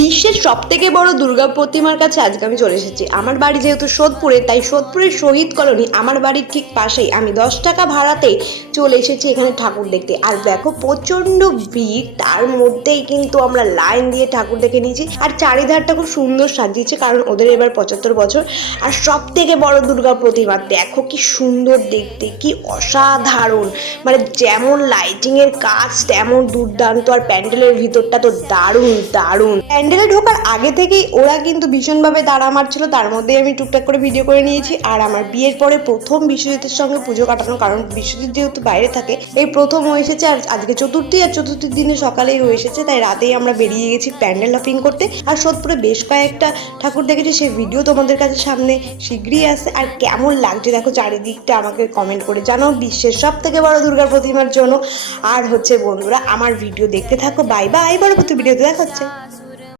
বিশ্বের সবথেকে বড় দুর্গা প্রতিমার কাছে আজকে আমি চলে এসেছি। আমার বাড়ি যেহেতু সোদপুরে, তাই সোদপুরের শহীদ কলোনি আমার বাড়ির ঠিক পাশেই। আমি 10 টাকা ভাড়াতেই চলে এসেছি এখানে ঠাকুর দেখতে। আর দেখো প্রচন্ড ভিড়, তার মধ্যেই কিন্তু আমরা লাইন দিয়ে ঠাকুর দেখে নিয়েছি। আর চারিধারটা খুব সুন্দর সাজিয়েছে, কারণ ওদের এবার 75 বছর। আর সব থেকে বড় দুর্গা প্রতিমা দেখো কি সুন্দর দেখতে, কি অসাধারণ, মানে যেমন লাইটিং এর কাজ তেমন দুর্দান্ত। আর প্যান্ডেলের ভিতরটা তো দারুণ দারুণ। প্যান্ডেলে ঢোকার আগে থেকেই ওরা কিন্তু ভীষণভাবে তাড়া মারছিল, তার মধ্যেই আমি টুকটাক করে ভিডিও করে নিয়েছি। আর আমার বিয়ের পরে প্রথম বিশ্বজিতের সঙ্গে পুজো কাটানো, কারণ বিশ্বজিৎ যেহেতু বাইরে থাকে, এই প্রথম ও এসেছে। আর আজকে চতুর্থী, আর চতুর্থীর দিনে সকালেই ও এসেছে, তাই রাতেই আমরা বেরিয়ে গেছি প্যান্ডেল শপিং করতে। আর সোদপুরে বেশ কয়েকটা ঠাকুর দেখেছি, সেই ভিডিও তোমাদের কাছে সামনে শীঘ্রই আসে। আর কেমন লাগছে দেখো চারিদিকটা, আমাকে কমেন্ট করে জানাও বিশ্বের সব থেকে বড় দুর্গা প্রতিমার জন্য। আর হচ্ছে বন্ধুরা, আমার ভিডিও দেখতে থাকো। বাই বাই, পরবর্তী ভিডিওতে দেখা হচ্ছে।